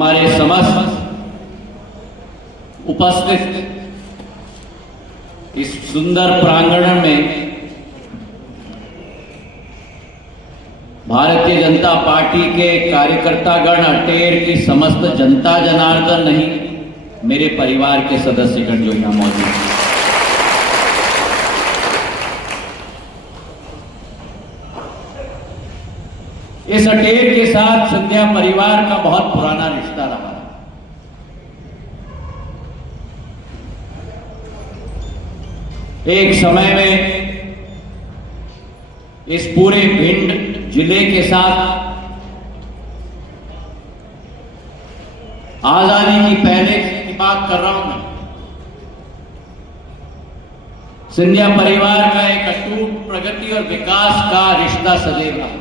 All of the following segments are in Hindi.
हमारे समस्त उपस्थित इस सुंदर प्रांगण में भारतीय जनता पार्टी के कार्यकर्तागण, अटेर की समस्त जनता जनार्दन नहीं, मेरे परिवार के सदस्यगण जो यहां मौजूद हैं, इस अटेर के साथ सिंधिया परिवार का बहुत पुराना रिश्ता रहा। एक समय में इस पूरे भिंड जिले के साथ आजादी की पहले की बात कर रहा हूं मैं, सिंधिया परिवार का एक अटूट प्रगति और विकास का रिश्ता सदैव रहा।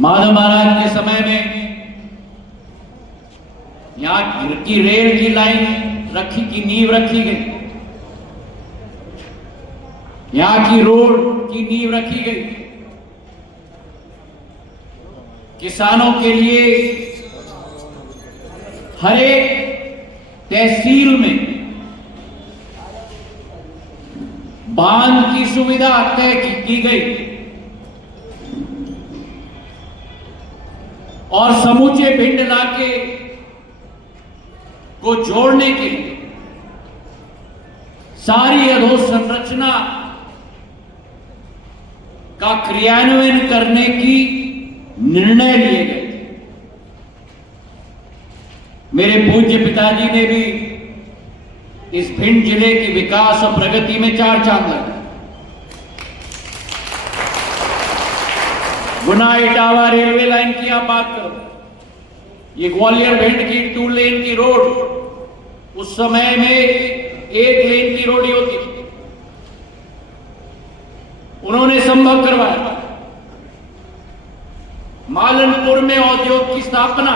माधव महाराज के समय में यहां की रेल की लाइन की नींव रखी गई, यहां की रोड की नींव रखी गई, किसानों के लिए हर एक तहसील में बांध की सुविधा तय की गई और समूचे भिंड इलाके को जोड़ने के लिए सारी अधोसंरचना का क्रियान्वयन करने की निर्णय लिए गए थे। मेरे पूज्य पिताजी ने भी इस भिंड जिले के विकास और प्रगति में चार चांद लगाए। गुना इटावा रेलवे लाइन की आप बात करो, ये ग्वालियर भिंड की 2 लेन की रोड उस समय में 1 लेन की रोड ही होती थी, उन्होंने संभव करवाया। मालनपुर में औद्योग की स्थापना,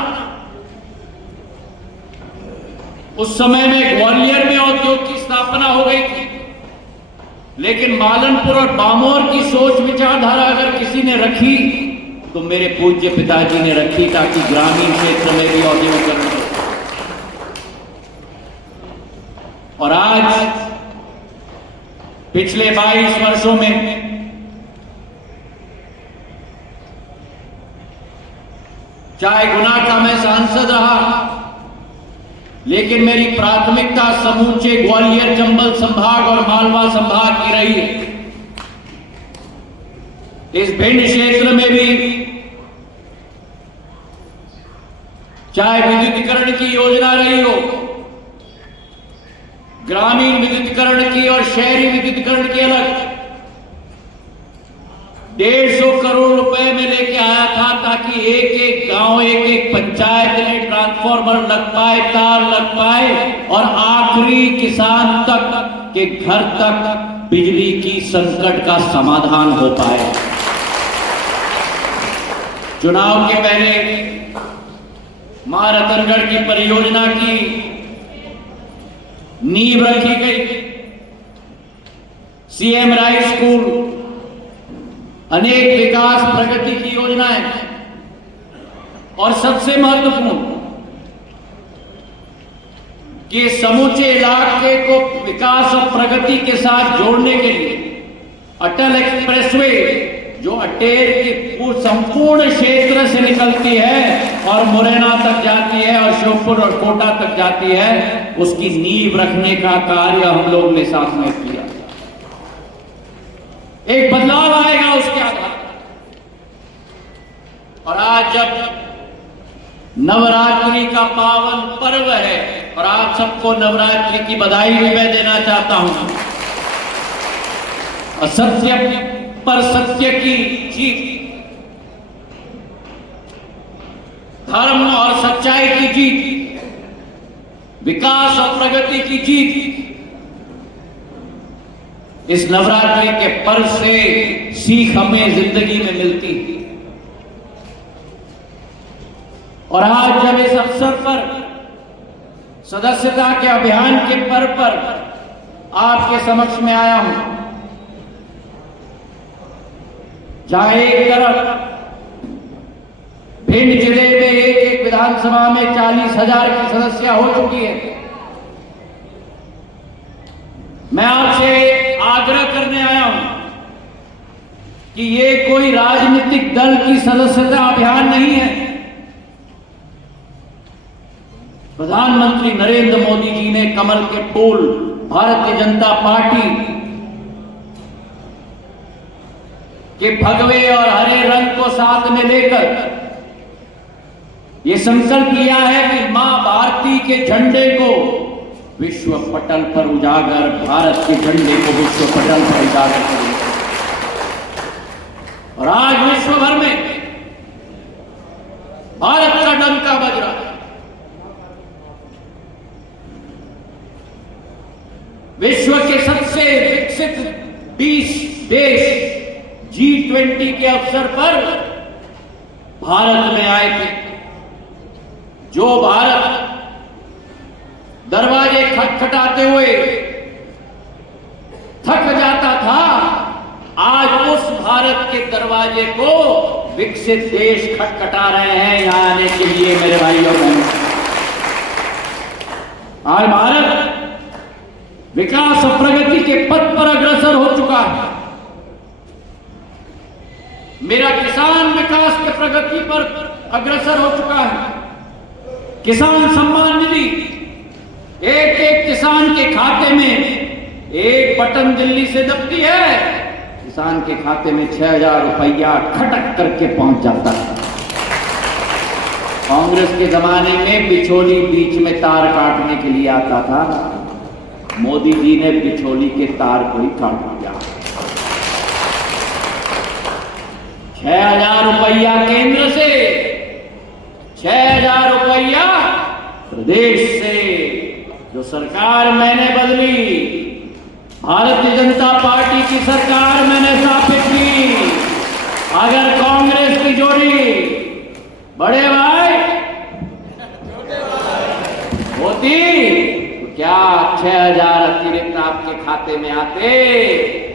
उस समय में ग्वालियर में औद्योग की स्थापना हो गई थी, लेकिन मालनपुर और बामोर की सोच विचारधारा अगर किसी ने रखी तो मेरे पूज्य पिताजी ने रखी, ताकि ग्रामीण क्षेत्र में भी औद्योगिकरण हो। और आज पिछले 22 वर्षों में चाहे गुना का मैं सांसद रहा, लेकिन मेरी प्राथमिकता समूचे ग्वालियर चंबल संभाग और मालवा संभाग की रही है। इस भिंड क्षेत्र में भी चाहे विद्युतीकरण की योजना रही हो, ग्रामीण विद्युतीकरण की और शहरी विद्युतीकरण की अलग, 150 करोड़ रुपए में लेके आया था, ताकि एक एक गांव, एक एक पंचायत में ट्रांसफार्मर लग पाए, तार लग पाए और आखिरी किसान तक के घर तक बिजली की संकट का समाधान हो पाए। चुनाव के पहले मां रतनगढ़ की परियोजना की नींव रखी गई, सीएम राइस स्कूल, अनेक विकास प्रगति की योजनाएं, और सबसे महत्वपूर्ण कि समूचे इलाके को विकास और प्रगति के साथ जोड़ने के लिए अटल एक्सप्रेसवे जो अटेर के संपूर्ण क्षेत्र से निकलती है और मुरैना तक जाती है और श्योपुर और कोटा तक जाती है, उसकी नींव रखने का कार्य हम लोग ने साथ में किया। एक बदलाव आएगा उसके आधार पर। और आज जब नवरात्रि का पावन पर्व है, और आप सबको नवरात्रि की बधाई भी मैं देना चाहता हूं, असत्य पर सत्य की जीत, धर्म और सच्चाई की जीत, विकास और प्रगति की जीत, इस नवरात्रि के पर्व से सीख हमें जिंदगी में मिलती है। और आज जब इस अवसर पर सदस्यता के अभियान के पर्व पर आपके समक्ष में आया हूं, जहां एक तरफ भिंड जिले विधानसभा में 40,000 की सदस्य हो चुकी है। मैं आपसे आग्रह करने आया हूं कि ये कोई राजनीतिक दल की सदस्यता अभियान नहीं है। प्रधानमंत्री नरेंद्र मोदी जी ने कमल के फूल भारतीय जनता पार्टी के भगवे और हरे रंग को साथ में लेकर यह संकल्प लिया है कि मां भारती के झंडे को विश्व पटल पर उजागर, भारत के झंडे को विश्व पटल पर उजागर करेंगे। और आज विश्व भर में भारत का डंका बज रहा है। विश्व के सबसे विकसित 20 देश G20 के अवसर पर भारत में आए थे। जो भारत दरवाजे खटखटाते हुए थक जाता था, आज उस भारत के दरवाजे को विकसित देश खटखटा रहे हैं यहां आने के लिए। मेरे भाइयों और बहनों, आज भारत विकास और प्रगति के पथ पर अग्रसर हो चुका है। मेरा किसान विकास के प्रगति पर अग्रसर हो चुका है। किसान सम्मान निधि, एक एक किसान के खाते में एक बटन दिल्ली से दबती है, किसान के खाते में 6,000 रुपया खटक करके पहुंच जाता है। कांग्रेस के जमाने में बिचौली बीच में तार काटने के लिए आता था, मोदी जी ने बिचौली के तार को ही काट दिया। 6,000 रुपया केंद्र से, 6,000 रुपया प्रदेश से। जो सरकार मैंने बदली, भारतीय जनता पार्टी की सरकार मैंने स्थापित की। अगर कांग्रेस की जोड़ी बड़े भाई होती तो क्या 6,000 अतिरिक्त आपके खाते में आते?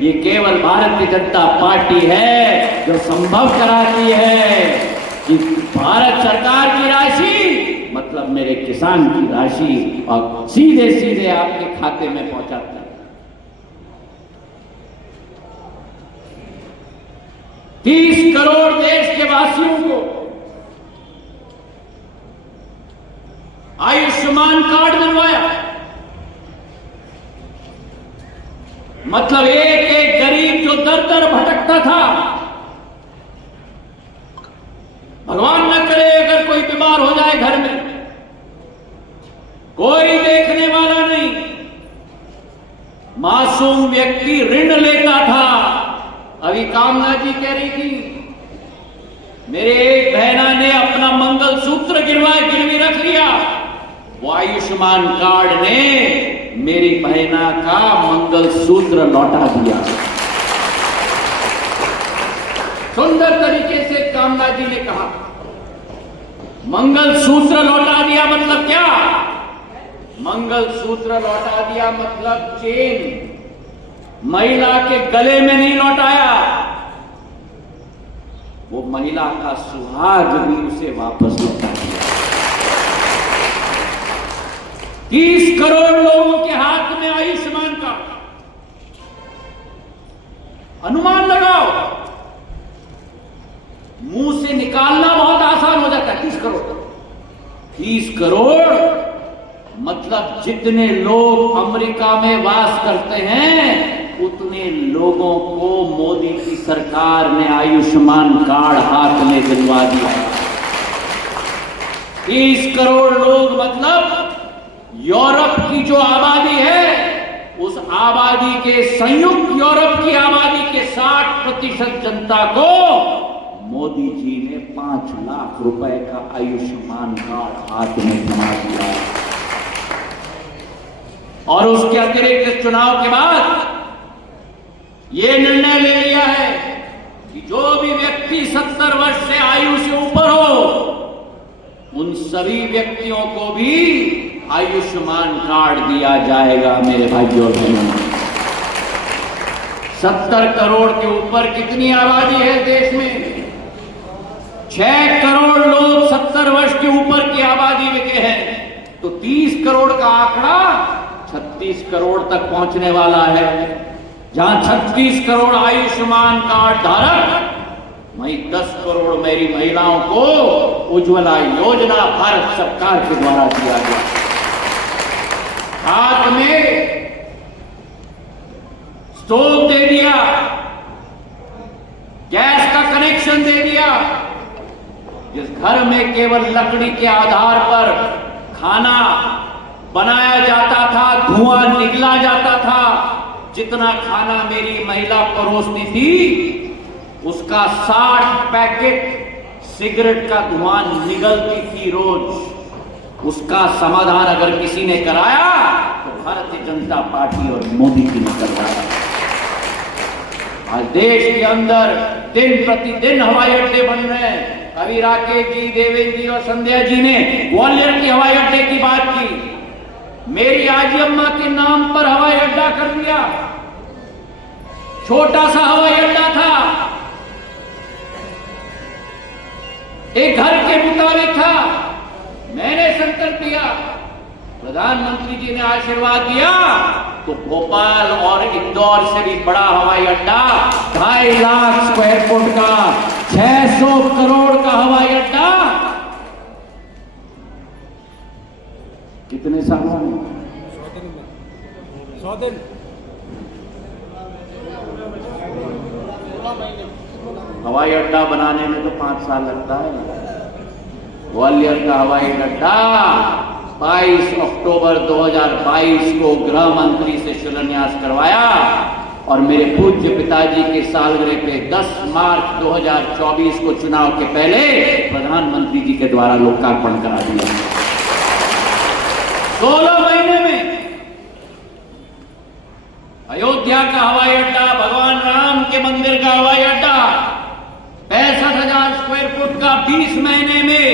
ये केवल भारतीय जनता पार्टी है जो संभव कराती है कि भारत सरकार की राशि मतलब मेरे किसान की राशि और सीधे सीधे आपके खाते में पहुंचाता है। 30 करोड़ देश के वासियों को आयुष्मान कार्ड दिलवाया। मतलब एक एक गरीब जो दर दर भटकता था, भगवान न करे अगर कोई बीमार हो जाए घर में, कोई देखने वाला नहीं, मासूम व्यक्ति ऋण लेता था। अभी कामना जी कह रही थी, मेरे एक बहना ने अपना मंगलसूत्र गिरवी रख लिया, वो आयुष्मान कार्ड ने मेरी बहना का मंगलसूत्र लौटा दिया। सुंदर तरीके से कामना जी ने कहा, मंगलसूत्र लौटा दिया मतलब क्या? मंगलसूत्र लौटा दिया मतलब चेन महिला के गले में नहीं लौटाया, वो महिला का सुहाग भी उसे वापस लौटा दिया। 30 करोड़ लोगों के हाथ में आयुष्मान कार्ड। अनुमान लगाओ, मुंह से निकालना बहुत आसान हो जाता है। 30 करोड़, 30 करोड़ मतलब जितने लोग अमेरिका में वास करते हैं उतने लोगों को मोदी की सरकार ने आयुष्मान कार्ड हाथ में दिलवा दिया। 30 करोड़ लोग मतलब यूरोप की जो आबादी है, उस आबादी के संयुक्त यूरोप की आबादी के 60% जनता को मोदी जी ने 5 लाख रुपए का आयुष्मान कार्ड हाथ में थमा दिया। और उसके अतिरिक्त चुनाव के बाद यह निर्णय ले लिया है कि जो भी व्यक्ति 70 वर्ष से आयु से ऊपर हो, उन सभी व्यक्तियों को भी आयुष्मान कार्ड दिया जाएगा। मेरे भाइयों और बहनों, 70 करोड़ के ऊपर कितनी आबादी है देश में? 6 करोड़ लोग 70 वर्ष के ऊपर की 36 करोड़ तक पहुंचने वाला है। जहां 36 करोड़ आयुष्मान कार्ड धारक, वहीं 10 करोड़ मेरी महिलाओं को उज्ज्वला योजना भारत सरकार के द्वारा दिया गया। हाथ में स्टोव दे दिया, गैस का कनेक्शन दे दिया। जिस घर में केवल लकड़ी के आधार पर खाना बनाया जाता था, धुआं निकला जाता था, जितना खाना मेरी महिला परोसती थी उसका 60 पैकेट सिगरेट का धुआं निकलती थी रोज। उसका समाधान अगर किसी ने कराया तो भारतीय जनता पार्टी और मोदी जी ने करवाया। आज देश के अंदर दिन प्रतिदिन हवाई अड्डे बन रहे हैं। अभी राकेश जी, देवेंद्र जी और संध्या जी ने ग्वालियर के हवाई अड्डे की बात की। मेरी आजी अम्मा के नाम पर हवाई अड्डा कर दिया। छोटा सा हवाई अड्डा था, एक घर के मुताबिक था। मैंने संकल्प लिया, प्रधानमंत्री जी ने आशीर्वाद दिया तो भोपाल और इंदौर से भी बड़ा हवाई अड्डा, 2.5 लाख स्क्वायर फुट का, 600 करोड़ का हवाई अड्डा कितने सालों में? 100 दिन। हवाई अड्डा बनाने में तो 5 साल लगता है। ग्वालियर का हवाई अड्डा 22 अक्टूबर 2022 को गृह मंत्री से शिलान्यास करवाया और मेरे पूज्य पिताजी के सालगिरह पे 10 मार्च 2024 को चुनाव के पहले प्रधानमंत्री जी के द्वारा लोकार्पण करा दिया। 16 महीने में अयोध्या का हवाई अड्डा, भगवान राम के मंदिर का हवाई अड्डा 65,000 स्क्वायर फुट का 20 महीने में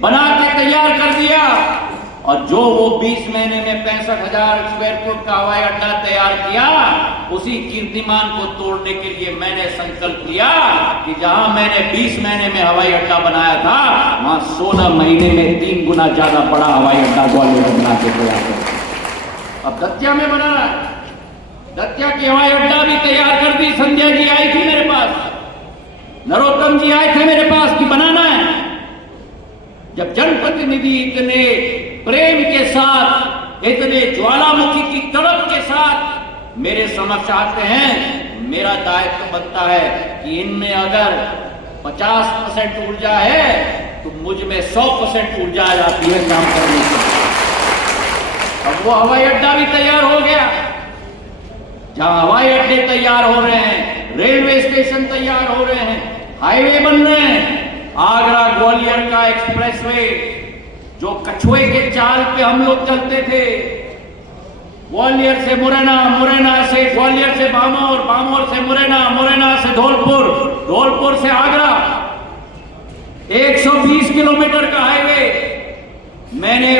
बना के तैयार कर दिया। और जो वो 20 महीने में 65,000 स्क्वायर फुट का हवाई अड्डा तैयार किया, उसी कीर्तिमान को तोड़ने के लिए मैंने संकल्प लिया कि जहां मैंने 20 महीने में हवाई अड्डा बनाया था, वहां 16 महीने में 3 गुना ज्यादा बड़ा हवाई अड्डा ग्वालियर में बना के तैयार कर। अब दतिया में बना रहा है। दतिया की हवाई अड्डा भी तैयार कर दी। संध्या जी आई थी मेरे पास, नरोत्तम जी आए थे मेरे पास कि बनाना है। जब जनप्रतिनिधि इतने प्रेम के साथ, इतने ज्वालामुखी की तड़प के साथ मेरे समक्ष आते हैं, मेरा दायित्व बनता है कि इनमें अगर 50% ऊर्जा है तो मुझ में 100% ऊर्जा आ जाती है काम करने की। अब वो हवाई अड्डा भी तैयार हो गया। जहां हवाई अड्डे तैयार हो रहे हैं, रेलवे स्टेशन तैयार हो रहे हैं, हाईवे बन रहे हैं। आगरा ग्वालियर का एक्सप्रेसवे जो कछुए के चाल पे हम लोग चलते थे, ग्वालियर से मुरैना, मुरैना से ग्वालियर से बामोर, बामोर से मुरैना, मुरैना से धौलपुर, धौलपुर से आगरा, 120 किलोमीटर का हाईवे। मैंने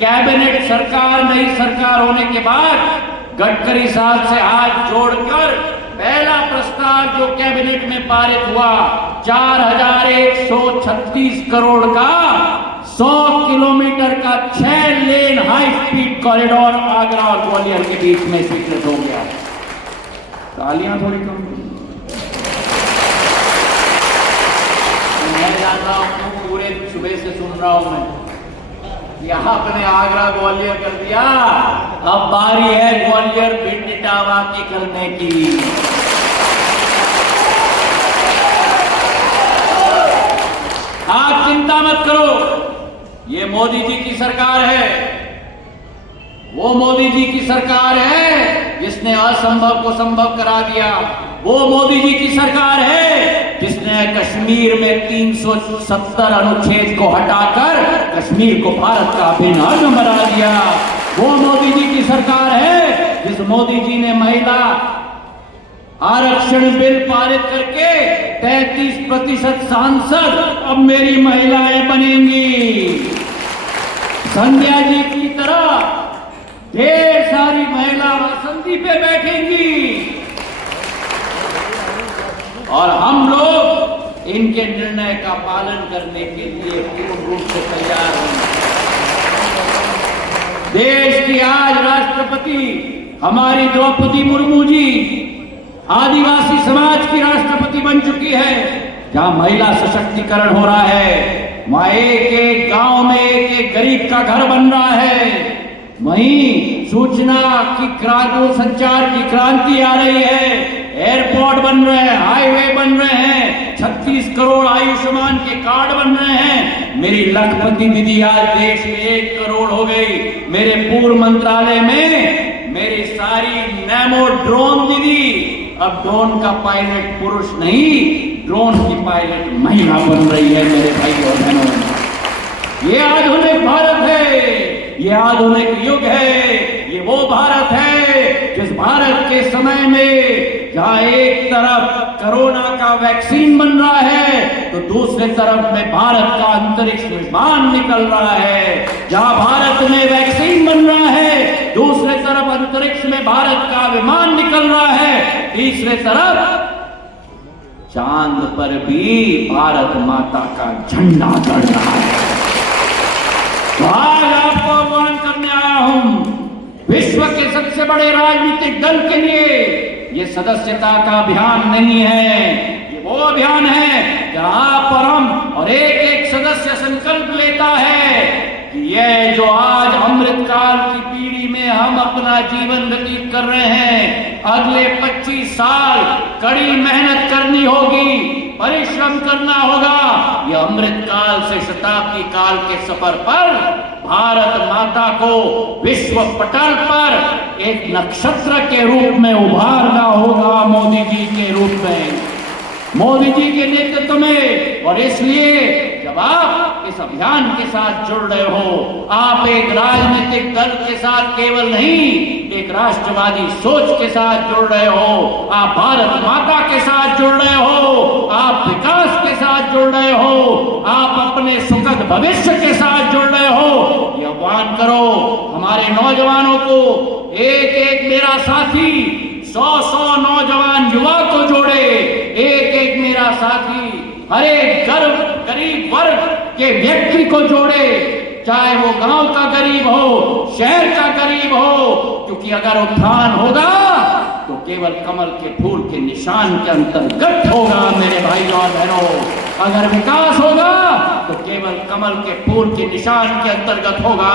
कैबिनेट सरकार, नई सरकार होने के बाद गडकरी साहब से हाथ जोड़कर पहला प्रस्ताव जो कैबिनेट में पारित हुआ, 4136 करोड़ का 100 किलोमीटर का 6 लेन हाई स्पीड कॉरिडोर आगरा और ग्वालियर के बीच में स्वीकृत हो गया। तालियां थोड़ी कम। मैं जान रहा हूं, पूरे सुबह से सुन रहा हूं मैं, यहां आपने आगरा ग्वालियर कर दिया, अब बारी है ग्वालियर भिंड इटावा की करने की। आप चिंता मत करो, ये मोदी जी की सरकार है। वो मोदी जी की सरकार है जिसने असंभव को संभव करा दिया। वो मोदी जी की सरकार है जिसने कश्मीर में 370 अनुच्छेद को हटाकर कश्मीर को भारत का अभिन्न अंग बना दिया। वो मोदी जी की सरकार है जिस मोदी जी ने महिला आरक्षण बिल पारित करके 33% सांसद अब मेरी महिलाएं बनेंगी। संध्या जी की तरह ढेर सारी महिला संधि पे बैठेंगी और हम लोग इनके निर्णय का पालन करने के लिए पूर्ण रूप से तैयार हैं। देश की आज राष्ट्रपति हमारी द्रौपदी मुर्मू जी आदिवासी समाज की राष्ट्रपति बन चुकी है। जहां महिला सशक्तिकरण हो रहा है, वहां एक एक गांव में एक एक गरीब का घर बन रहा है। वहीं सूचना की क्रांति, संचार की क्रांति आ रही है। एयरपोर्ट बन रहे हैं, हाईवे बन रहे हैं, 36 करोड़ आयुष्मान के कार्ड बन रहे हैं। मेरी लखपति दीदी आज देश में 1 करोड़ हो गई। मेरे पूर्व मंत्रालय में मेरी सारी नैमो ड्रोन दीदी, अब ड्रोन का पायलट पुरुष नहीं, ड्रोन की पायलट महिला बन रही है। मेरे भाई और बहनों, ये आधुनिक भारत है, ये आधुनिक युग है। ये वो भारत है जिस भारत के समय में जहां एक तरफ कोरोना का वैक्सीन बन रहा है तो दूसरे तरफ में भारत का अंतरिक्ष विमान निकल रहा है। जहां भारत में वैक्सीन बन रहा है, दूसरे तरफ अंतरिक्ष में भारत का विमान निकल रहा है, तीसरे तरफ चांद पर भी भारत माता का झंडा चढ़ रहा है। तो आज आपको आह्वान करने आया हूं, विश्व के सबसे बड़े राजनीतिक दल के लिए ये सदस्यता का अभियान नहीं है, ये वो अभियान है जहां पर हम और एक एक सदस्य संकल्प लेता है कि ये जो आज अमृतकाल की पीढ़ी में हम अपना जीवन व्यतीत कर रहे हैं, अगले 25 साल कड़ी मेहनत करनी होगी, परिश्रम करना होगा। यह अमृतकाल से शताब्दी काल के सफर पर भारत माता को विश्व पटल पर एक नक्षत्र के रूप में उभारना होगा, मोदी जी के रूप में, मोदी जी के नेतृत्व में। और इसलिए जब आप इस अभियान के साथ जुड़ रहे हो, आप एक राजनीतिक दल के साथ केवल नहीं, एक राष्ट्रवादी सोच के साथ जुड़ रहे हो, आप भारत माता के साथ जुड़ रहे हो, आप विकास के साथ जुड़ रहे हो, आप अपने सुखद भविष्य के साथ जुड़ रहे हो। ये आह्वान करो हमारे नौजवानों को, एक एक मेरा साथी 100 नौजवान युवा को जोड़े, एक एक मेरा साथी हर एक गरीब वर्ग के व्यक्ति को जोड़े, चाहे वो गांव का गरीब हो, शहर का गरीब हो, क्योंकि अगर उत्थान होगा तो केवल कमल के फूल के निशान के अंतर्गत होगा। मेरे भाई और बहनों, अगर विकास होगा तो केवल कमल के फूल के निशान के अंतर्गत होगा।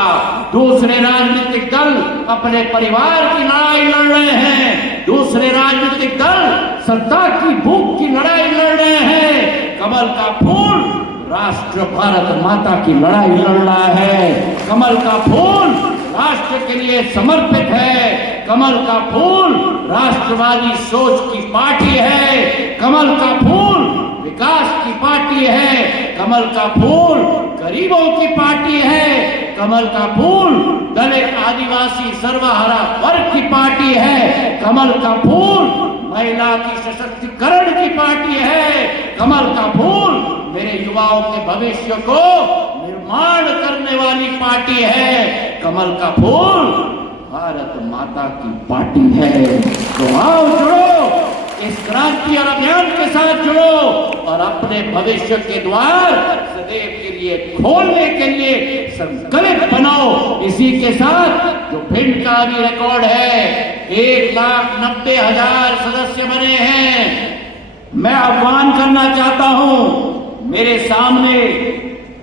दूसरे राजनीतिक दल अपने परिवार की लड़ाई लड़ रहे हैं, दूसरे राजनीतिक दल सत्ता की भूख की लड़ाई लड़ रहे हैं। कमल का फूल राष्ट्र भारत माता की लड़ाई लड़ रहा है। कमल का फूल राष्ट्र के लिए समर्पित है। कमल का फूल राष्ट्रवादी सोच की पार्टी है। कमल का फूल विकास की पार्टी है। कमल का फूल गरीबों की पार्टी है। कमल का फूल दलित आदिवासी सर्वहारा वर्ग की पार्टी है। कमल का फूल महिला की सशक्तिकरण की पार्टी है। कमल का फूल मेरे युवाओं के भविष्य को निर्माण करने वाली पार्टी है। कमल का फूल भारत माता की पार्टी है। तो आओ जुड़ो, इस क्रांति और अभियान के साथ जुड़ो और अपने भविष्य के द्वार सदैव के लिए खोलने के लिए संकल्प बनाओ। इसी के साथ जो भिंड का भी रिकॉर्ड है, 1,90,000 सदस्य बने हैं। मैं आह्वान करना चाहता हूं, मेरे सामने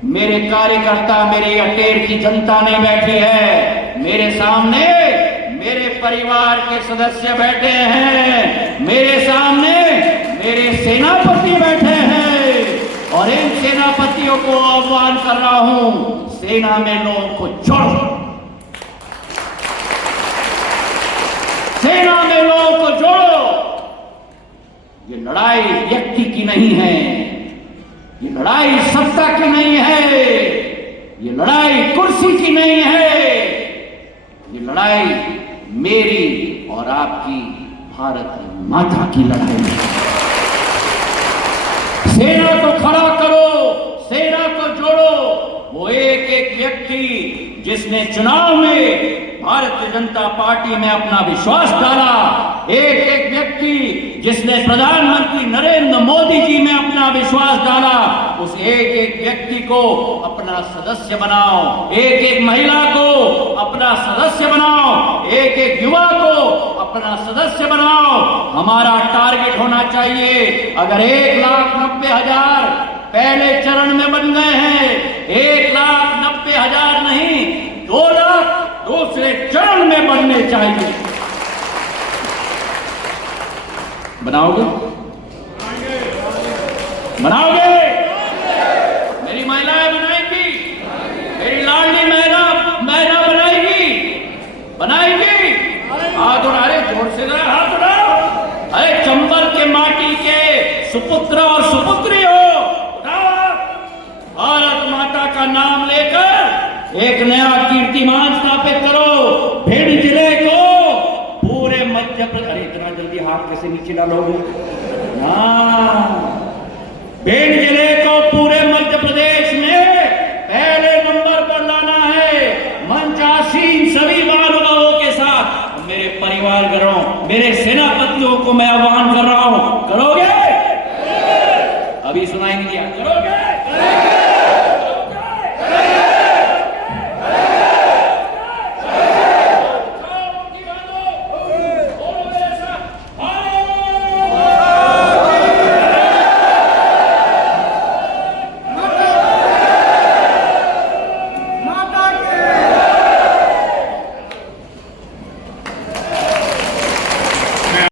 मेरे कार्यकर्ता, मेरे अटेर की जनता नहीं बैठी है, मेरे सामने मेरे परिवार के सदस्य बैठे हैं, मेरे सामने मेरे सेनापति बैठे हैं और इन सेनापतियों को आह्वान कर रहा हूं, सेना में लोगों को जोड़ो, सेना में लोगों को जोड़ो। ये लड़ाई व्यक्ति की नहीं है, ये लड़ाई सत्ता की नहीं है, ये लड़ाई कुर्सी की नहीं है, ये लड़ाई मेरी और आपकी भारत माता की लड़ाई है। सेना को खड़ा करो, सेना को जोड़ो। वो एक एक व्यक्ति जिसने चुनाव में भारतीय जनता पार्टी में अपना विश्वास डाला, एक एक व्यक्ति जिसने प्रधानमंत्री नरेंद्र मोदी जी में अपना विश्वास डाला, उस एक एक व्यक्ति को अपना सदस्य बनाओ, एक एक महिला को अपना सदस्य बनाओ, एक एक युवा को अपना सदस्य बनाओ। हमारा टारगेट होना चाहिए, अगर 1,90,000 पहले चरण में बन गए हैं, 1,90,000 नहीं, 2 लाख दूसरे चरण में बनने चाहिए। बनाओगे? बनाओगे? मेरी महिलाएं बनाएंगी, मेरी लाडली महिला बनाएगी, बनाएगी। हाथ उड़ा, अरे जोर से ना हाथ उड़ाओ। अरे चंबल के माटी के सुपुत्र और सुपुत्री हो, उठाओ। भारत माता का नाम लेकर एक नया कीर्तिमान स्थापित करो। भिंड जिले को पूरे मध्य प्रदेश, अरे इतना जल्दी हाथ कैसे नीचे डालोगे? भिंड जिले को पूरे मध्य प्रदेश में पहले नंबर पर लाना है, मंचासीन सभी महानुभावों के साथ। मेरे परिवार घरों, मेरे सेनापतियों को मैं आह्वान कर रहा हूं, करोगे? अभी सुनाई नहीं दिया।